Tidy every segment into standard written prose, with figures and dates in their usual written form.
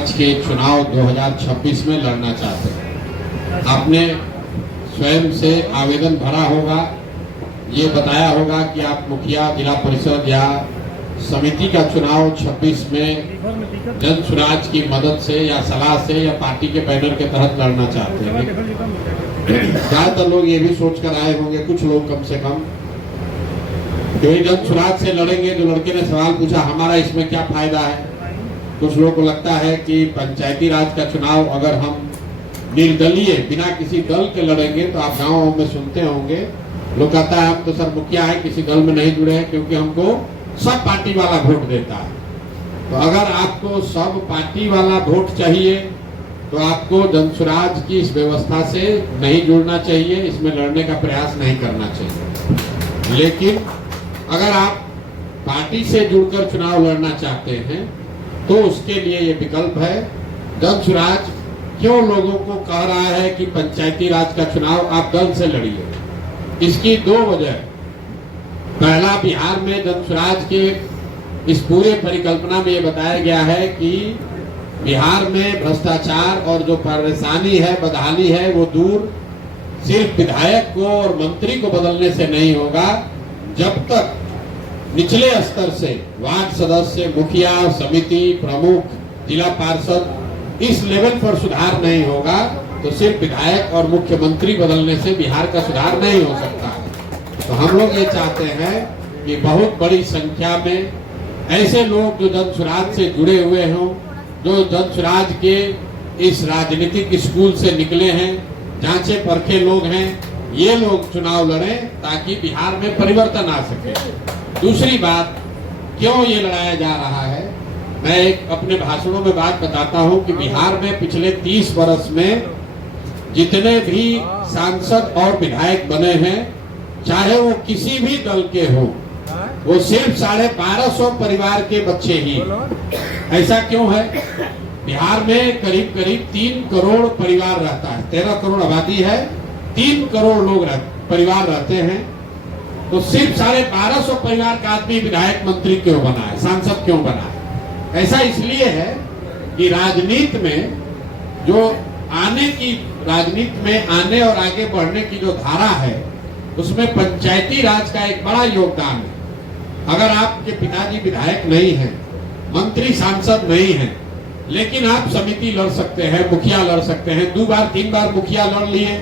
स्वराज के चुनाव 2026 में लड़ना चाहते हैं। आपने स्वयं से आवेदन भरा होगा, ये बताया होगा कि आप मुखिया, जिला परिषद या समिति का चुनाव 26 में जन स्वराज की मदद से या सलाह से या पार्टी के बैनर के तहत लड़ना चाहते हैं। ज्यादातर लोग ये भी सोच कर आए होंगे, कुछ लोग कम से कम, कि जन स्वराज से लड़ेंगे। जो लड़के ने सवाल पूछा, हमारा इसमें क्या फायदा है? कुछ लोगों को लगता है कि पंचायती राज का चुनाव अगर हम निर्दलीय बिना किसी दल के लड़ेंगे, तो आप गाँव में सुनते होंगे लोग कहता है हम तो सर मुखिया है, किसी दल में नहीं जुड़े हैं, क्योंकि हमको सब पार्टी वाला वोट देता है। तो अगर आपको सब पार्टी वाला वोट चाहिए तो आपको जन स्वराज की इस व्यवस्था से नहीं जुड़ना चाहिए, इसमें लड़ने का प्रयास नहीं करना चाहिए। लेकिन अगर आप पार्टी से जुड़कर चुनाव लड़ना चाहते हैं तो उसके लिए ये विकल्प है। जन स्वराज क्यों लोगों को कह रहा है कि पंचायती राज का चुनाव आप दल से लड़िए? इसकी दो वजह। पहला, बिहार में जन स्वराज के इस पूरे परिकल्पना में ये बताया गया है कि बिहार में भ्रष्टाचार और जो परेशानी है, बदहाली है, वो दूर सिर्फ विधायक को और मंत्री को बदलने से नहीं होगा। जब तक निचले स्तर से वार्ड सदस्य, मुखिया, समिति प्रमुख, जिला पार्षद इस लेवल पर सुधार नहीं होगा तो सिर्फ विधायक और मुख्यमंत्री बदलने से बिहार का सुधार नहीं हो सकता। तो हम लोग ये चाहते हैं कि बहुत बड़ी संख्या में ऐसे लोग जो जन स्वराज से जुड़े हुए हों, जो जन स्वराज के इस राजनीतिक स्कूल से निकले हैं, जांचे परखे लोग हैं, ये लोग चुनाव लड़ें ताकि बिहार में परिवर्तन आ सके। दूसरी बात, क्यों ये लड़ाया जा रहा है, मैं एक अपने भाषणों में बात बताता हूं कि बिहार में पिछले 30 वर्ष में जितने भी सांसद और विधायक बने हैं, चाहे वो किसी भी दल के हो, वो सिर्फ 1250 परिवार के बच्चे ही। ऐसा क्यों है? बिहार में करीब करीब 3 करोड़ परिवार रहता है, 13 करोड़ आबादी है, 3 करोड़ लोग परिवार रहते हैं। तो सिर्फ 1250 परिवार का आदमी विधायक मंत्री क्यों बना है, सांसद क्यों बना है? ऐसा इसलिए है कि राजनीति में जो राजनीति में आने और आगे बढ़ने की जो धारा है, उसमें पंचायती राज का एक बड़ा योगदान है। अगर आपके पिताजी विधायक नहीं हैं, मंत्री सांसद नहीं हैं, लेकिन आप समिति लड़ सकते हैं, मुखिया लड़ सकते हैं। 2 बार 3 बार मुखिया लड़ लिए,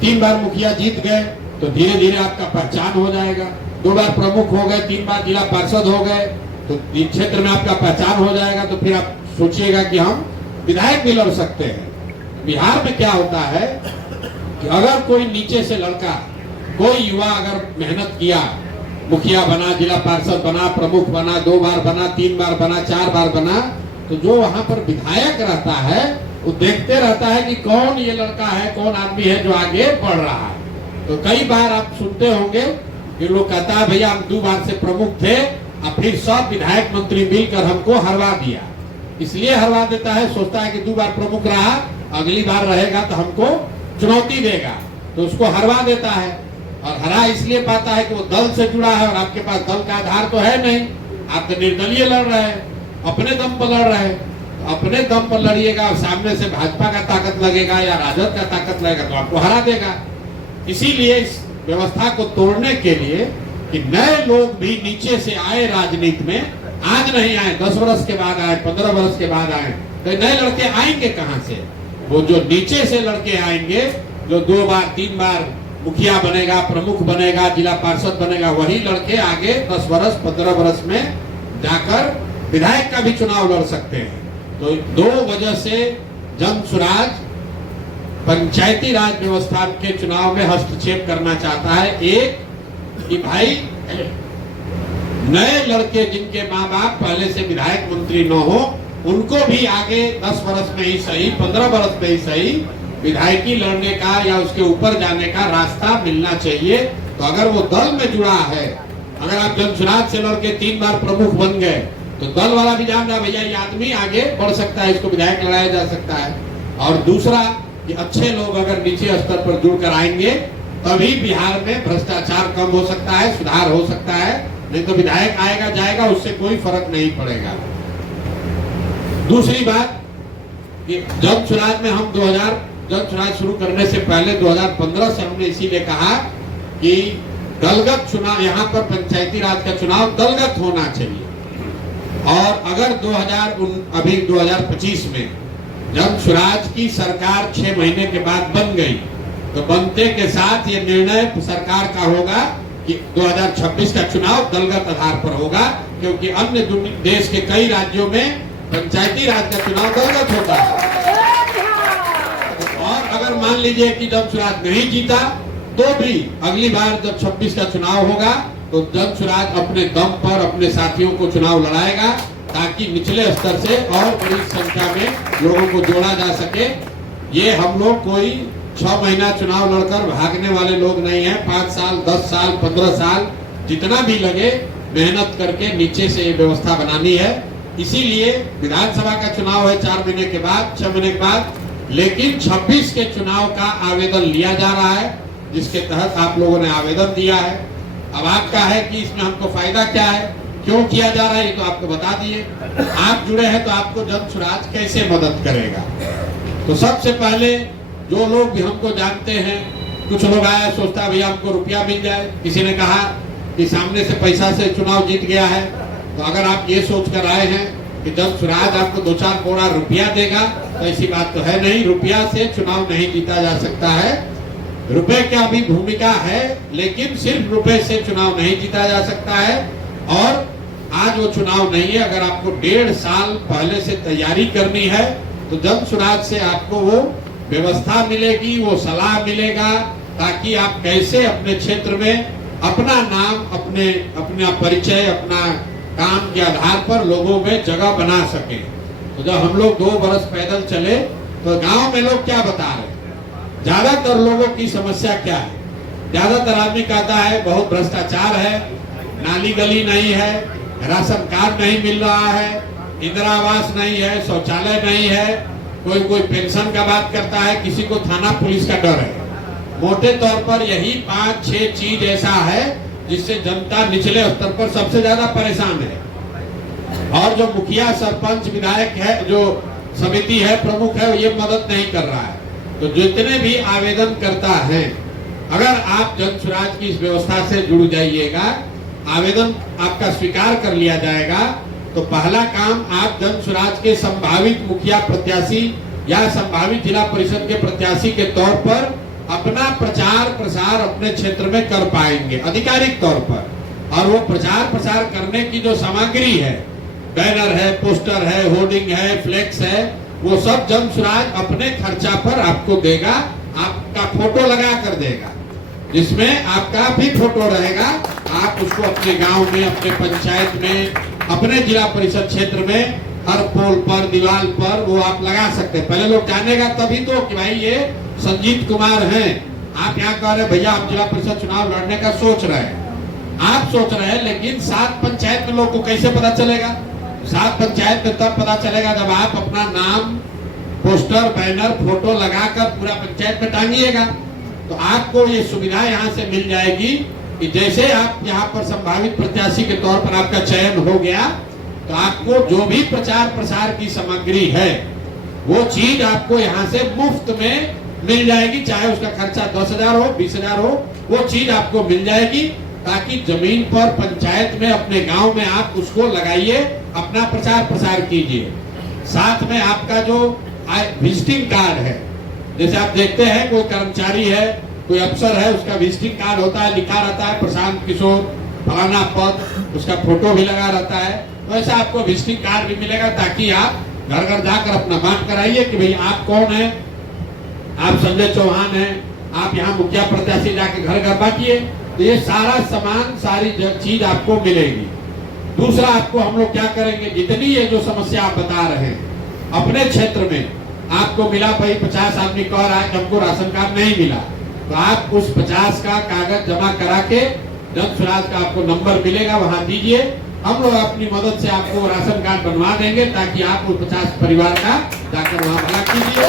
3 बार मुखिया जीत गए तो धीरे धीरे आपका पहचान हो जाएगा। 2 बार प्रमुख हो गए, 3 बार जिला पार्षद हो गए तो क्षेत्र में आपका पहचान हो जाएगा। तो फिर आप सोचिएगा कि हम विधायक भी लड़ सकते हैं। बिहार में क्या होता है कि अगर कोई नीचे से लड़का, कोई युवा अगर मेहनत किया, मुखिया बना, जिला पार्षद बना, प्रमुख बना, 2 बार बना, 3 बार बना, 4 बार बना, तो जो वहां पर विधायक रहता है वो देखते रहता है कि कौन ये लड़का है, कौन आदमी है जो आगे बढ़ रहा है। तो कई बार आप सुनते होंगे कि लोग कहता है भैया हम 2 बार से प्रमुख थे, अब फिर सब विधायक मंत्री मिलकर हमको हरवा दिया। इसलिए हरवा देता है, सोचता है कि 2 बार प्रमुख रहा, अगली बार रहेगा तो हमको चुनौती देगा, तो उसको हरवा देता है। और हरा इसलिए पाता है कि वो दल से जुड़ा है और आपके पास दल का आधार तो है नहीं, आप तो निर्दलीय लड़ रहे हैं, अपने दम पर लड़ रहे हैं। तो अपने दम पर लड़िएगा और सामने से भाजपा का ताकत लगेगा या राजद का ताकत लगेगा तो आपको हरा देगा। इसीलिए इस व्यवस्था को तोड़ने के लिए कि नए लोग भी नीचे से आए राजनीति में, आज नहीं आए, 10 वर्ष के बाद आए, 15 वर्ष के बाद आए, तो नए लड़के आएंगे कहां से? वो जो नीचे से लड़के आएंगे, जो 2 बार 3 बार मुखिया बनेगा, प्रमुख बनेगा, जिला पार्षद बनेगा, वही लड़के आगे 10 वर्ष 15 वर्ष में जाकर विधायक का भी चुनाव लड़ सकते हैं। तो 2 वजह से जन स्वराज पंचायती राज व्यवस्था के चुनाव में हस्तक्षेप करना चाहता है। एक कि भाई नए लड़के जिनके माँ बाप पहले से विधायक मंत्री न हो, उनको भी आगे 10 वर्ष में ही सही, 15 वर्ष में ही सही, विधायकी लड़ने का या उसके ऊपर जाने का रास्ता मिलना चाहिए। तो अगर वो दल में जुड़ा है, अगर आप जन स्वराज से लड़के 3 बार प्रमुख बन गए तो दल वाला भी जान रहा भैया ये आदमी आगे बढ़ सकता है, इसको विधायक लड़ाया जा सकता है। और दूसरा कि अच्छे लोग अगर नीचे स्तर पर जुड़कर आएंगे तभी बिहार में भ्रष्टाचार कम हो सकता है, सुधार हो सकता है। नहीं तो विधायक आएगा जाएगा, उससे कोई फर्क नहीं पड़ेगा। दूसरी बात कि जन स्वराज में हम 2000 जन स्वराज शुरू करने से पहले 2015 से हमने इसीलिए कहा कि दलगत चुनाव, यहाँ पर पंचायती राज का चुनाव दलगत होना चाहिए। और अगर 2025 में जन स्वराज की सरकार 6 महीने के बाद बन गई तो बनते के साथ ये निर्णय सरकार का होगा कि 2026 का चुनाव दलगत आधार पर होगा, क्योंकि अन्य देश के कई राज्यों में पंचायती राज का चुनाव दलगत होता है। और अगर मान लीजिए कि जन स्वराज नहीं जीता तो भी अगली बार जब 26 का चुनाव होगा तो जन स्वराज अपने दम पर अपने साथियों को चुनाव लड़ाएगा, ताकि निचले स्तर से और बड़ी संख्या में लोगों को जोड़ा जा सके। ये हम लोग कोई 6 महीना चुनाव लड़कर भागने वाले लोग नहीं है। 5 साल, 10 साल, 15 साल जितना भी लगे मेहनत करके नीचे से ये व्यवस्था बनानी है। इसीलिए विधानसभा का चुनाव है 4 महीने के बाद, 6 महीने के बाद, लेकिन 26 के चुनाव का आवेदन लिया जा रहा है, जिसके तहत आप लोगों ने आवेदन दिया है। अब आपका है कि इसमें हमको फायदा क्या है, क्यों किया जा रहा है, ये तो आपको बता दिए। आप जुड़े हैं तो आपको जन स्वराज कैसे मदद करेगा। तो सबसे पहले जो लोग भी हमको जानते हैं, कुछ लोग आया सोचता है भैया हमको रुपया मिल जाए, किसी ने कहा कि सामने से पैसा से चुनाव जीत गया है। तो अगर आप ये सोच कर आए हैं कि जन स्वराज आपको 2-4 करोड़ रुपया देगा, तो ऐसी बात तो है नहीं। रुपया से चुनाव नहीं जीता जा सकता है। रुपए का भी भूमिका है, लेकिन सिर्फ रुपए से चुनाव नहीं जीता जा सकता है। और आज वो चुनाव नहीं है। अगर आपको 1.5 साल पहले से तैयारी करनी है तो जन स्वराज से आपको वो व्यवस्था मिलेगी, वो सलाह मिलेगा, ताकि आप कैसे अपने क्षेत्र में अपना नाम, अपना परिचय, अपना काम के आधार पर लोगों में जगह बना सके। तो जब हम लोग 2 बरस पैदल चले तो गांव में लोग क्या बता रहे हैं, ज्यादातर लोगों की समस्या क्या है। ज्यादातर आदमी कहता है बहुत भ्रष्टाचार है, नाली गली नहीं है, राशन कार्ड नहीं मिल रहा है, इंदिरा आवास नहीं है, शौचालय नहीं है, कोई पेंशन का बात करता है, किसी को थाना पुलिस का डर है। मोटे तौर पर यही 5-6 चीज ऐसा है जिससे जनता निचले स्तर पर सबसे ज्यादा परेशान है। और जो मुखिया, सरपंच, विधायक है, जो समिति है, प्रमुख है, ये मदद नहीं कर रहा है। तो जितने भी आवेदन करता है, अगर आप जन स्वराज की इस व्यवस्था से जुड़ जाइएगा, आवेदन आपका स्वीकार कर लिया जाएगा, तो पहला काम आप जन स्वराज के संभावित मुखिया प्रत्याशी या संभावित जिला परिषद के प्रत्याशी के तौर पर अपना प्रचार प्रसार अपने क्षेत्र में कर पाएंगे आधिकारिक तौर पर। और वो प्रचार प्रसार करने की जो सामग्री है, बैनर है, पोस्टर है, होर्डिंग है, फ्लेक्स है, वो सब जन स्वराज अपने खर्चा पर आपको देगा, आपका फोटो लगा कर देगा, जिसमें आपका भी फोटो रहेगा। आप उसको अपने गांव में, अपने पंचायत में, अपने जिला परिषद क्षेत्र में हर पोल पर, दीवार पर वो आप लगा सकते हैं। पहले लोग जानेगा तभी तो कि भाई ये संजीत कुमार हैं। आप यहाँ कह रहे भैया आप जिला परिषद चुनाव लड़ने का सोच रहे हैं, आप सोच रहे हैं, लेकिन 7 पंचायत में लोग को कैसे पता चलेगा? 7 पंचायत में तब पता चलेगा जब आप अपना नाम, पोस्टर, बैनर, फोटो लगाकर पूरा पंचायत में टांगिएगा। तो आपको ये सुविधा यहाँ से मिल जाएगी कि जैसे आप यहाँ पर संभावित प्रत्याशी के तौर पर आपका चयन हो गया, तो आपको जो भी प्रचार प्रसार की सामग्री है वो चीज आपको यहाँ से मुफ्त में मिल जाएगी। चाहे उसका खर्चा 10,000 हो, 20,000 हो, वो चीज आपको मिल जाएगी, ताकि जमीन पर पंचायत में, अपने गांव में आप उसको लगाइए, अपना प्रचार प्रसार कीजिए। साथ में आपका जो विजिटिंग कार्ड है, जैसे आप देखते हैं कोई कर्मचारी है, कोई अफसर है, उसका विजिटिंग कार्ड होता है, लिखा रहता है प्रशांत किशोर फलाना पद, उसका फोटो भी लगा रहता है। वैसा आपको विजिटिंग कार्ड भी मिलेगा, ताकि आप घर घर जाकर अपना बात कराइए कि भाई आप कौन है, आप संजय चौहान हैं, आप यहाँ मुखिया प्रत्याशी, जाके घर घर बांटिए। तो ये सारा सामान, सारी चीज आपको मिलेगी। दूसरा, आपको हम लोग क्या करेंगे, जितनी ये जो समस्या आप बता रहे हैं अपने क्षेत्र में आपको मिला, भाई 50 आदमी कह रहा है कि हमको राशन कार्ड नहीं मिला, तो आप उस 50 का कागज जमा करा के जन स्वराज का आपको नंबर मिलेगा, वहां दीजिए। हम लोग अपनी मदद से आपको राशन कार्ड बनवा देंगे, ताकि आप उस 50 परिवार का जाकर वहां भला कीजिए।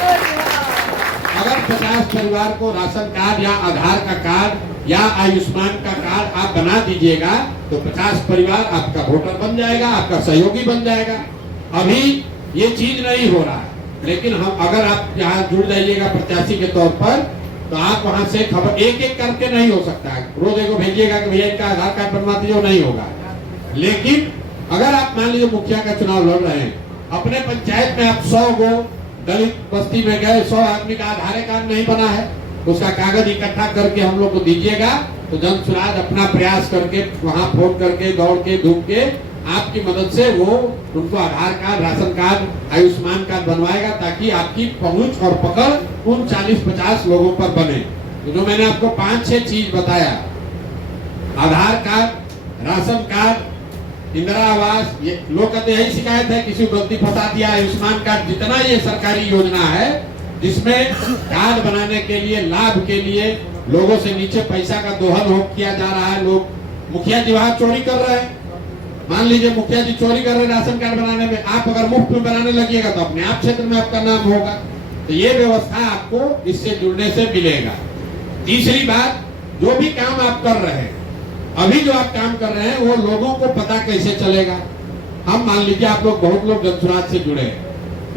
अगर 50 परिवार को राशन कार्ड या आधार का कार्ड या आयुष्मान का कार्ड आप बना दीजिएगा, तो 50 परिवार आपका वोटर बन जाएगा, आपका सहयोगी बन जाएगा। अभी ये चीज नहीं हो रहा है, लेकिन हम अगर आप यहाँ जुड़ जाइएगा प्रत्याशी के तौर पर, तो आप वहां से खबर एक एक करके नहीं हो सकता है, रोज एक भेजिएगा कि भैया इनका आधार कार्ड बनवा दीजिए, नहीं होगा। लेकिन अगर आप मान लीजिए मुखिया का चुनाव लड़ रहे हैं, अपने पंचायत में आप 100 गो दलित बस्ती में गए, 100 आदमी का आधार कार्ड नहीं बना है, उसका कागज इकट्ठा करके हम लोग को दीजिएगा, तो जन स्वराज अपना प्रयास करके वहां फोन करके दौड़ के धूप के आपकी मदद से वो उनको Aadhaar card, ration card, Ayushman card बनवाएगा, ताकि आपकी पहुंच और पकड़ उन 40-50 लोगों पर बने। तो जो मैंने आपको 5-6 चीज बताया, आधार कार्ड, राशन कार्ड, इंदिरा आवास, ये लोग कहते यही शिकायत है किसी को गलती फंसा दिया, आयुष्मान कार्ड, जितना ये सरकारी योजना है जिसमें कार्ड बनाने के लिए, लाभ के लिए लोगों से नीचे पैसा का दोहन हो किया जा रहा है। लोग मुखिया जी वहां चोरी कर रहे हैं, मान लीजिए मुखिया जी चोरी कर रहे हैं राशन कार्ड बनाने में, आप अगर मुफ्त में बनाने लगिएगा तो अपने आप क्षेत्र में आपका नाम होगा। तो ये व्यवस्था आपको इससे जुड़ने से मिलेगा। तीसरी बात, जो भी काम आप कर रहे हैं, अभी जो आप काम कर रहे हैं वो लोगों को पता कैसे चलेगा। हम मान लीजिए आप लोग, बहुत लोग जन स्वराज से जुड़े हैं,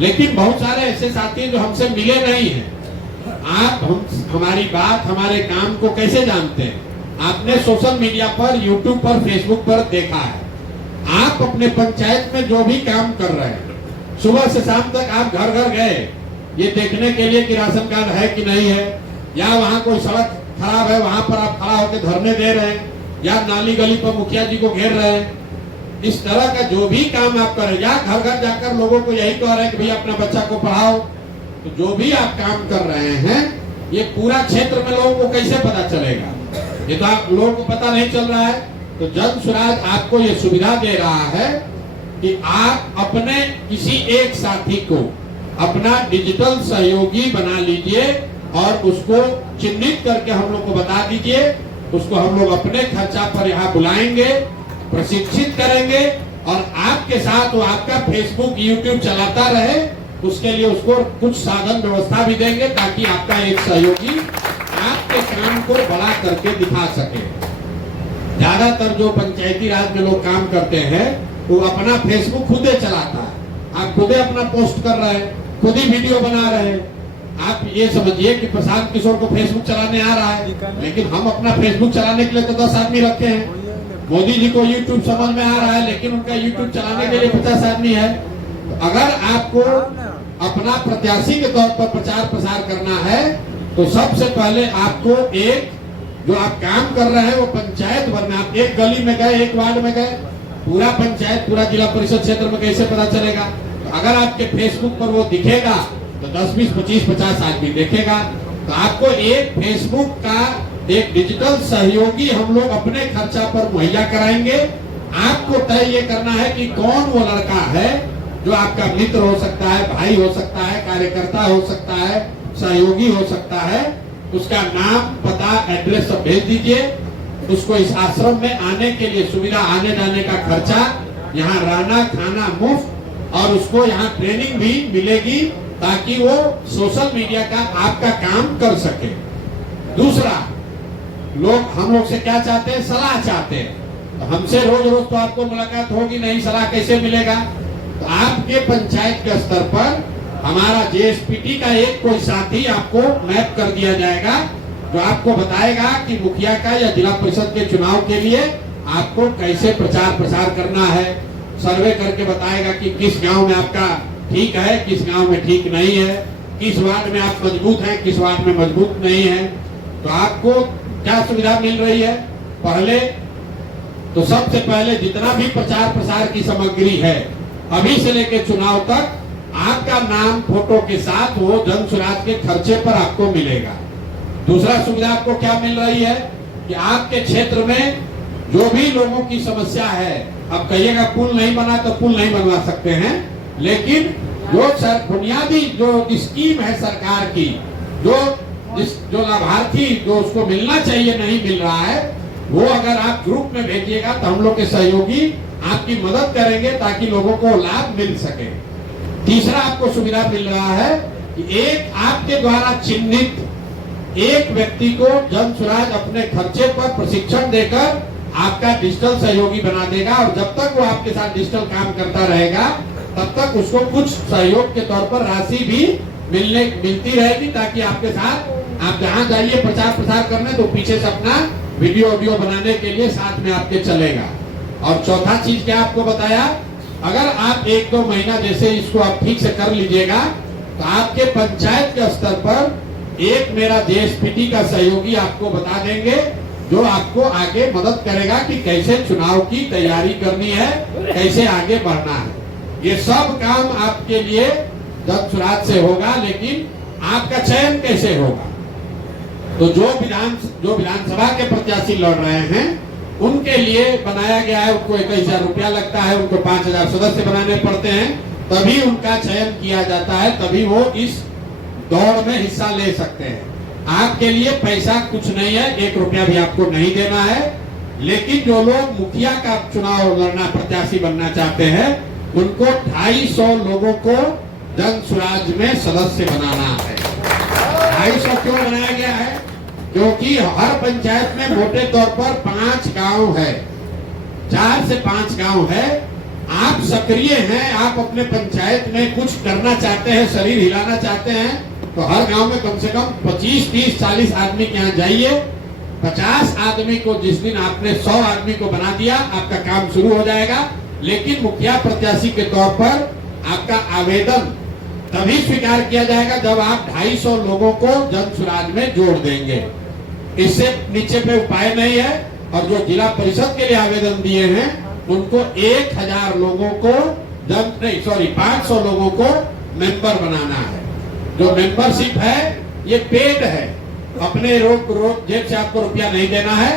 लेकिन बहुत सारे ऐसे साथी जो हमसे मिले नहीं हैं। आप हमारी बात, हमारे काम को कैसे जानते हैं? आपने सोशल मीडिया पर, यूट्यूब पर, फेसबुक पर देखा है। आप अपने पंचायत में जो भी काम कर रहे हैं, सुबह से शाम तक आप घर घर गए ये देखने के लिए कि राशन कार्ड है कि नहीं है, या वहाँ कोई सड़क खराब है वहां पर आप खड़ा होकर धरने दे रहे हैं, या नाली गली पर मुखिया जी को घेर रहे हैं। इस तरह का जो भी काम आप करें, या घर घर जाकर लोगों को यही कह रहे हैं कि भैया अपना बच्चा को पढ़ाओ, तो जो भी आप काम कर रहे हैं ये पूरा क्षेत्र में लोगों को कैसे पता चलेगा? ये तो आप लोगों को पता नहीं चल रहा है। तो जन स्वराज आपको ये सुविधा दे रहा है कि आप अपने किसी एक साथी को अपना डिजिटल सहयोगी बना लीजिए और उसको चिन्हित करके हम लोग को बता दीजिए। उसको हम लोग अपने खर्चा पर यहाँ बुलाएंगे, प्रशिक्षित करेंगे और आपके साथ वो आपका फेसबुक, यूट्यूब चलाता रहे, उसके लिए उसको कुछ साधन व्यवस्था भी देंगे ताकि आपका एक सहयोगी आपके काम को बड़ा करके दिखा सके। ज्यादातर जो पंचायती राज में लोग काम करते हैं वो अपना फेसबुक खुदे चलाता है, आप खुदे अपना पोस्ट कर रहे हैं, खुद ही वीडियो बना रहे हैं। आप ये समझिए कि प्रशांत किशोर को फेसबुक चलाने आ रहा है, लेकिन हम अपना फेसबुक चलाने के लिए तो 10 आदमी रखे हैं। मोदी जी को यूट्यूब समझ में आ रहा है, लेकिन उनका यूट्यूब चलाने के लिए 50 आदमी है। तो अगर आपको अपना प्रत्याशी के तौर पर प्रचार प्रसार करना है तो सबसे पहले आपको एक जो आप काम कर रहे हैं वो पंचायत भर में, आप एक गली में गए, एक वार्ड में गए, पूरा पंचायत, पूरा जिला परिषद क्षेत्र में कैसे पता चलेगा? तो अगर आपके फेसबुक पर वो दिखेगा तो 10, 20, 25, 50 आदमी देखेगा। तो आपको एक फेसबुक का एक डिजिटल सहयोगी हम लोग अपने खर्चा पर मुहैया कराएंगे। आपको तय ये करना है कि कौन वो लड़का है जो आपका मित्र हो सकता है, भाई हो सकता है, कार्यकर्ता हो सकता है, सहयोगी हो सकता है। उसका नाम, पता, एड्रेस सब भेज दीजिए। उसको इस आश्रम में आने के लिए सुविधा, आने जाने का खर्चा, यहाँ रहना खाना मुफ्त, और उसको यहाँ ट्रेनिंग भी मिलेगी ताकि वो सोशल मीडिया का आपका काम कर सके। दूसरा, लोग हम लोग से क्या चाहते हैं? सलाह चाहते हैं। तो हमसे रोज रोज तो आपको मुलाकात होगी नहीं, सलाह कैसे मिलेगा? तो आपके पंचायत के स्तर पर हमारा जेएसपीटी का एक कोई साथी आपको मैप कर दिया जाएगा जो आपको बताएगा कि मुखिया का या जिला परिषद के चुनाव के लिए आपको कैसे प्रचार प्रसार करना है। सर्वे करके बताएगा कि किस गांव में आपका ठीक है, किस गांव में ठीक नहीं है, किस वार्ड में आप मजबूत हैं, किस वार्ड में मजबूत नहीं है। तो आपको क्या सुविधा मिल रही है? पहले तो सबसे पहले जितना भी प्रचार प्रसार की सामग्री है अभी से लेकर चुनाव तक आपका नाम, फोटो के साथ वो जन स्वराज के खर्चे पर आपको मिलेगा। दूसरा सुविधा आपको क्या मिल रही है कि आपके क्षेत्र में जो भी लोगों की समस्या है, अब कहिएगा पुल नहीं बना तो पुल नहीं बनवा सकते हैं, लेकिन जो बुनियादी जो स्कीम है सरकार की, जो लाभार्थी जो उसको मिलना चाहिए नहीं मिल रहा है, वो अगर आप ग्रुप में भेजिएगा तो हम लोग के सहयोगी आपकी मदद करेंगे ताकि लोगों को लाभ मिल सके। तीसरा आपको सुविधा मिल रहा है कि एक आपके द्वारा चिन्हित एक व्यक्ति को जन स्वराज अपने खर्चे पर प्रशिक्षण देकर आपका डिजिटल सहयोगी बना देगा, और जब तक वो आपके साथ डिजिटल काम करता रहेगा तब तक उसको कुछ सहयोग के तौर पर राशि भी मिलती रहेगी, ताकि आपके साथ आप जहां जाइए प्रचार प्रसार करने तो पीछे से अपना वीडियो बनाने के लिए साथ में आपके चलेगा। और चौथा चीज क्या आपको बताया, अगर आप 1-2 महीना जैसे इसको आप ठीक से कर लीजिएगा तो आपके पंचायत के स्तर पर एक मेरा जेएसपीटी का सहयोगी आपको बता देंगे, जो आपको आगे मदद करेगा कि कैसे चुनाव की तैयारी करनी है, कैसे आगे बढ़ना है। ये सब काम आपके लिए जन सुराज से होगा, लेकिन आपका चयन कैसे होगा? तो जो विधानसभा के प्रत्याशी लड़ रहे हैं उनके लिए बनाया गया है, उनको 21,000 रुपया लगता है, उनको 5,000 सदस्य बनाने पड़ते हैं, तभी उनका चयन किया जाता है, तभी वो इस दौड़ में हिस्सा ले सकते हैं। आपके लिए पैसा कुछ नहीं है, 1 रुपया भी आपको नहीं देना है। लेकिन जो लोग मुखिया का चुनाव लड़ना, प्रत्याशी बनना चाहते हैं, उनको 250 लोगों को जन सुराज में सदस्य बनाना है। 250 क्यों बनाया गया है? क्योंकि हर पंचायत में मोटे तौर पर 5 गांव है, 4 से 5 गांव है। आप सक्रिय हैं, आप अपने पंचायत में कुछ करना चाहते हैं, शरीर हिलाना चाहते हैं, तो हर गांव में कम से कम 25, 30, 40 आदमी के यहाँ जाइए। 50 आदमी को जिस दिन आपने 100 आदमी को बना दिया, आपका काम शुरू हो जाएगा। लेकिन मुखिया प्रत्याशी के तौर पर आपका आवेदन तभी स्वीकार किया जाएगा जब आप 250 लोगों को जन सुराज में जोड़ देंगे। इससे नीचे पे उपाय नहीं है। और जो जिला परिषद के लिए आवेदन दिए हैं उनको 1000 लोगों को 500 लोगों को मेंबर बनाना है। जो मेंबरशिप है ये पेड है, अपने रोज जेब से आपको रुपया नहीं देना है।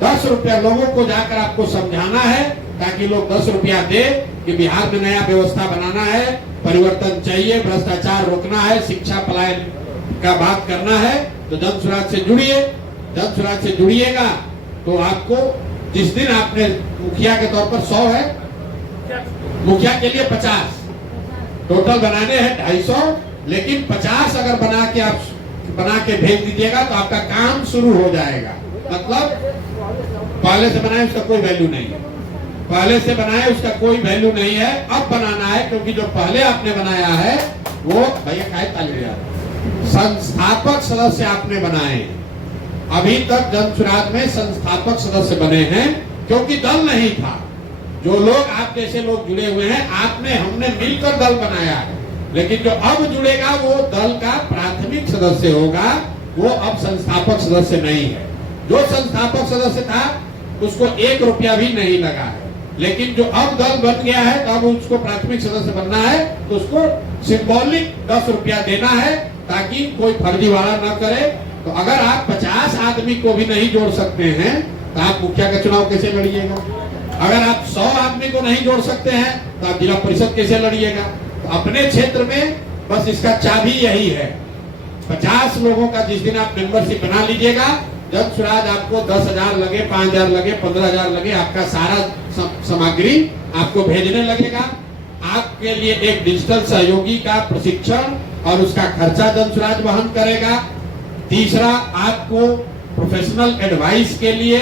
10 रुपया लोगों को जाकर आपको समझाना है, ताकि लोग 10 रुपया दे कि बिहार में नया व्यवस्था बनाना है, परिवर्तन चाहिए, भ्रष्टाचार रोकना है, शिक्षा पलायन का बात करना है। तो जन सुराज से जुड़िए। जन सुराज से जुड़िएगा तो आपको जिस दिन आपने मुखिया के तौर पर 100 है, मुखिया के लिए 50 टोटल बनाने हैं 250, लेकिन 50 अगर बना के भेज दीजिएगा तो आपका काम शुरू हो जाएगा। मतलब पहले से बनाए उसका कोई वैल्यू नहीं है, पहले से बनाए उसका कोई वैल्यू नहीं है। अब बनाना है, क्योंकि जो पहले आपने बनाया है वो भैया खाए तालियां, संस्थापक सदस्य आपने बनाए। अभी तक जन सुराज में संस्थापक सदस्य बने हैं, क्योंकि दल नहीं था। जो लोग आप जैसे लोग जुड़े हुए हैं, हमने मिलकर दल बनाया है। लेकिन जो अब जुड़ेगा वो दल का प्राथमिक सदस्य होगा, वो अब संस्थापक सदस्य नहीं है। जो संस्थापक सदस्य था उसको 1 रुपया भी नहीं लगा है। लेकिन जो अब दल बन गया है, तो अब उसको प्राथमिक सदस्य बनना है, तो उसको सिंबॉलिक 10 रुपया देना है, ताकि कोई फर्जीवाड़ा न करे। तो अगर आप 50 आदमी को भी नहीं जोड़ सकते हैं तो आप मुखिया का चुनाव कैसे लड़िएगा? अगर आप 100 आदमी को नहीं जोड़ सकते हैं तो आप जिला परिषद कैसे लड़िएगा? तो अपने क्षेत्र में बस इसका चाबी यही है। 50 लोगों का जिस दिन आप मेंबरशिप बना लीजिएगा, जन सुराज आपको 10,000 लगे, 5,000 लगे, 15,000 लगे, आपका सारा सामग्री आपको भेजने लगेगा। आपके लिए एक डिजिटल सहयोगी का प्रशिक्षण और उसका खर्चा जन सुराज वहन करेगा। तीसरा, आपको प्रोफेशनल एडवाइस के लिए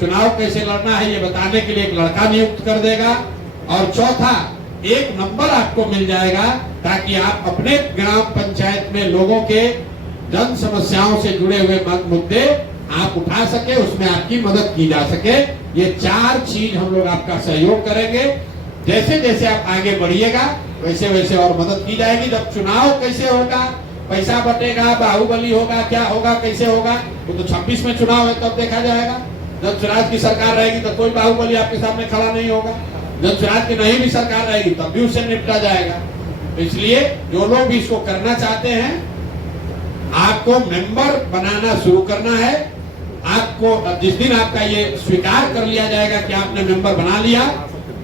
चुनाव कैसे लड़ना है ये बताने के लिए एक लड़का नियुक्त कर देगा। और चौथा, एक नंबर आपको मिल जाएगा, ताकि आप अपने ग्राम पंचायत में लोगों के जन समस्याओं से जुड़े हुए मुद्दे आप उठा सके, उसमें आपकी मदद की जा सके। ये 4 चीज हम लोग आपका सहयोग करेंगे। जैसे जैसे आप आगे बढ़िएगा वैसे वैसे और मदद की जाएगी। जब चुनाव कैसे होगा, पैसा बटेगा, बाहुबली होगा, क्या होगा, कैसे होगा, वो तो 26 में चुनाव है, तब देखा जाएगा। जब सुराज की सरकार रहेगी तो कोई बाहुबली आपके सामने खड़ा नहीं होगा। जब सुराज की नहीं भी सरकार रहेगी तब भी उससे निपटा जाएगा। तो इसलिए जो लोग भी इसको करना चाहते हैं, आपको मेंबर बनाना शुरू करना है। आपको जिस दिन आपका ये स्वीकार कर लिया जाएगा कि आपने मेंबर बना लिया,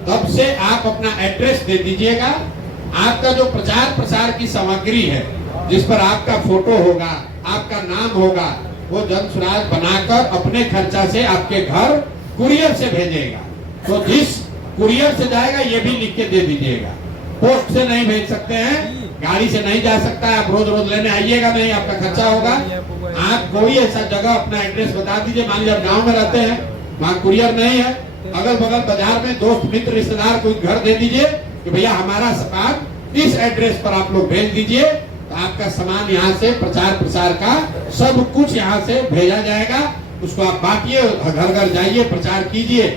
तब से आप अपना एड्रेस दे दीजिएगा। आपका जो प्रचार प्रसार की सामग्री है, जिस पर आपका फोटो होगा, आपका नाम होगा, वो जन सुराज बनाकर अपने खर्चा से आपके घर कुरियर से भेजेगा। तो जिस कुरियर से जाएगा ये भी लिख के दे दीजिएगा। पोस्ट से नहीं भेज सकते हैं, गाड़ी से नहीं जा सकता है, आप रोज रोज लेने आइएगा नहीं, आपका खर्चा होगा। आप कोई ऐसा जगह अपना एड्रेस बता दीजिए। मान लीजिए आप गाँव में रहते हैं, वहाँ कुरियर नहीं है, अगल बगल बाजार में दोस्त मित्र रिश्तेदार कोई घर दे दीजिए, कि भैया हमारा सामान इस एड्रेस पर आप लोग भेज दीजिए, तो आपका सामान यहाँ से प्रचार प्रसार का सब कुछ यहाँ से भेजा जाएगा। उसको आप बांटिए, घर घर जाइए, प्रचार कीजिए,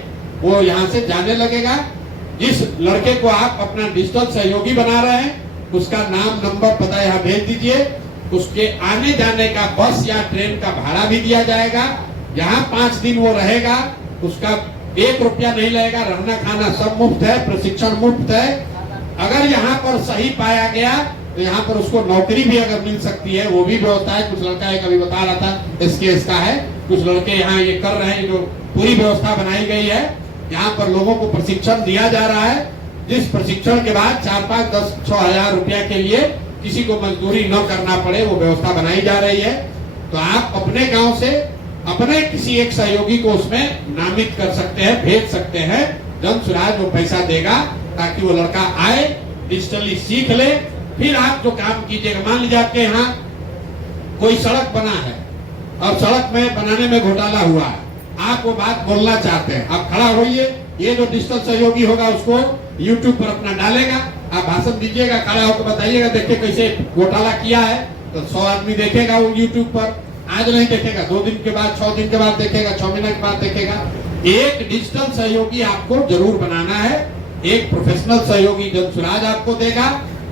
वो यहाँ से जाने लगेगा। जिस लड़के को आप अपना डिजिटल सहयोगी बना रहे हैं उसका नाम, नंबर, पता यहाँ भेज दीजिए। उसके आने जाने का बस या ट्रेन का भाड़ा भी दिया जाएगा। यहाँ 5 दिन वो रहेगा, उसका 1 रुपया नहीं लगेगा, रहना खाना सब मुफ्त है, प्रशिक्षण मुफ्त है। अगर यहाँ पर सही पाया गया तो यहाँ पर उसको नौकरी भी अगर मिल सकती है, वो भी व्यवस्था है। कुछ लड़का एक अभी बता रहा था एसकेएस का है, कुछ लड़के यहाँ ये कर रहे हैं, जो पूरी व्यवस्था बनाई गई है। यहाँ पर लोगों को प्रशिक्षण दिया जा रहा है, जिस प्रशिक्षण के बाद 4, 5, 10, 6 हजार रुपया के लिए किसी को मजदूरी न करना पड़े, वो व्यवस्था बनाई जा रही है। तो आप अपने गांव से अपने किसी एक सहयोगी को उसमें नामित कर सकते हैं, भेज सकते हैं। जन सुराज वो पैसा देगा ताकि वो लड़का आए, डिजिटली सीख ले। फिर आप जो काम कीजिएगा, मान लीजिए आपके यहाँ कोई सड़क बना है और सड़क में बनाने में घोटाला हुआ है, आप वो बात बोलना चाहते हैं, आप खड़ा होइए। ये जो डिजिटल सहयोगी होगा उसको यूट्यूब पर अपना डालेगा, आप भाषण दीजिएगा, खड़ा होकर बताइएगा, देखिए कैसे घोटाला किया है। तो 100 आदमी देखेगा वो यूट्यूब पर। आज नहीं देखेगा, 2 दिन के बाद, 6 दिन के बाद देखेगा, 6 महीने के बाद देखेगा। एक डिजिटल सहयोगी आपको जरूर बनाना है। एक प्रोफेशनल सहयोगी जनसुराज आपको देगा,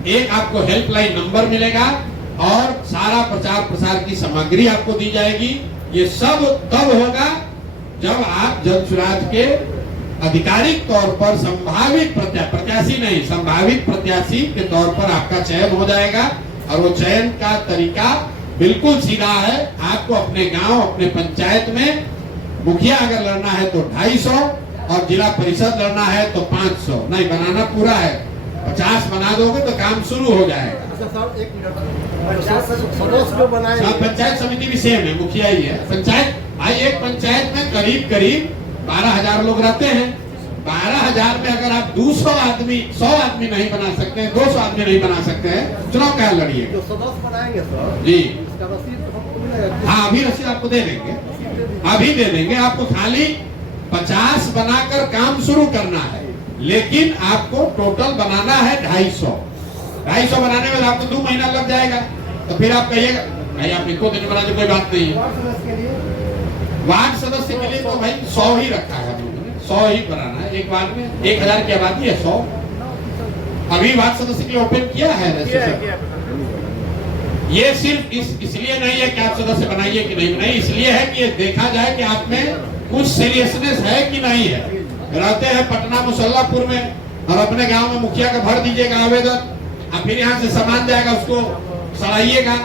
एक आपको हेल्पलाइन नंबर मिलेगा और सारा प्रचार प्रसार की सामग्री आपको दी जाएगी। ये सब तब होगा जब आप जनसुराज के आधिकारिक तौर पर संभावित प्रत्याशी नहीं, संभावित प्रत्याशी के तौर पर आपका चयन हो जाएगा। और वो चयन का तरीका बिल्कुल सीधा है। आपको अपने गांव, अपने पंचायत में मुखिया अगर लड़ना है तो 250 और जिला परिषद लड़ना है तो 500। नहीं, बनाना पूरा है। 50 बना दोगे तो काम शुरू हो जाएगा। पंचायत समिति भी सेम है, मुखिया ही है। पंचायत भाई, एक पंचायत में करीब करीब 12,000 लोग रहते हैं। 12,000 में अगर आप 200 आदमी, 100 आदमी नहीं बना सकते हैं, 200 आदमी नहीं बना सकते हैं, चुनाव क्या लड़िए? जो सदस्य बनाएंगे सर जी, इसका रसीद हमको मिलेगा? हाँ, अभी रसीद आपको दे देंगे, अभी दे देंगे। आपको खाली 50 बनाकर काम शुरू करना है, लेकिन आपको टोटल बनाना है 250। 250 बनाने में आपको 2 महीना लग जाएगा। तो फिर आप कहिएगा भाई आप इनको दिन बना दो, कोई बात नहीं है। वार्ड सदस्य के लिए तो भाई 100 ही रखा है हम लोगों ने, 100 ही बनाना है। एक वार्ड में 1000 की आबादी है, 100। अभी वार्ड सदस्य के लिए ओपन किया है ये सिर्फ इसलिए नहीं है कि आप सदस्य बनाइए कि नहीं बनाइए, इसलिए है कि ये देखा जाए कि आप में कुछ सीरियसनेस है कि नहीं है। रहते हैं पटना मुसल्लापुर में और अपने गांव में मुखिया का भर दीजिएगा आवेदन, और फिर यहाँ से सामान जाएगा, उसको सड़ाइएगा।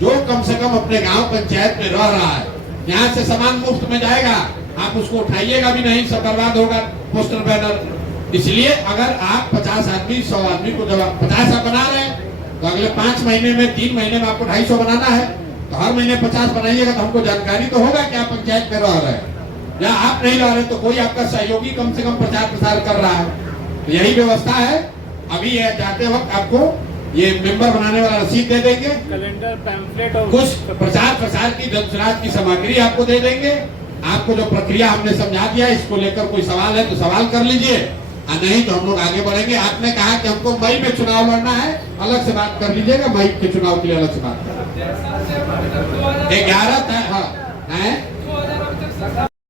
जो कम से कम अपने गांव पंचायत में रह रहा है, यहाँ से सामान मुफ्त में जाएगा, आप उसको उठाइएगा भी नहीं, सब बर्बाद होगा, पोस्टर बैनर। इसलिए अगर आप 50 आदमी, 100 आदमी को जब 50 आप बना रहे हैं तो अगले 5 महीने में, 3 महीने में आपको 250 बनाना है। तो हर महीने 50 बनाइएगा तो हमको जानकारी तो होगा कि आप पंचायत में रह रहे हैं। या आप नहीं रह रहे तो कोई आपका सहयोगी कम से कम प्रचार प्रसार कर रहा है। तो यही व्यवस्था है। अभी ये जाते वक्त आपको ये मेंबर बनाने वाला रसीद दे देंगे, कैलेंडर, पैम्फलेट और कुछ प्रचार प्रसार की जनसुराज की सामग्री आपको दे देंगे। आपको जो प्रक्रिया हमने समझा दिया, इसको लेकर कोई सवाल है तो सवाल कर लीजिए, और नहीं तो हम लोग आगे बढ़ेंगे। आपने कहा कि हमको मई में चुनाव लड़ना है, अलग से बात कर लीजिएगा, मई के चुनाव के लिए अलग से बात कर। 11 है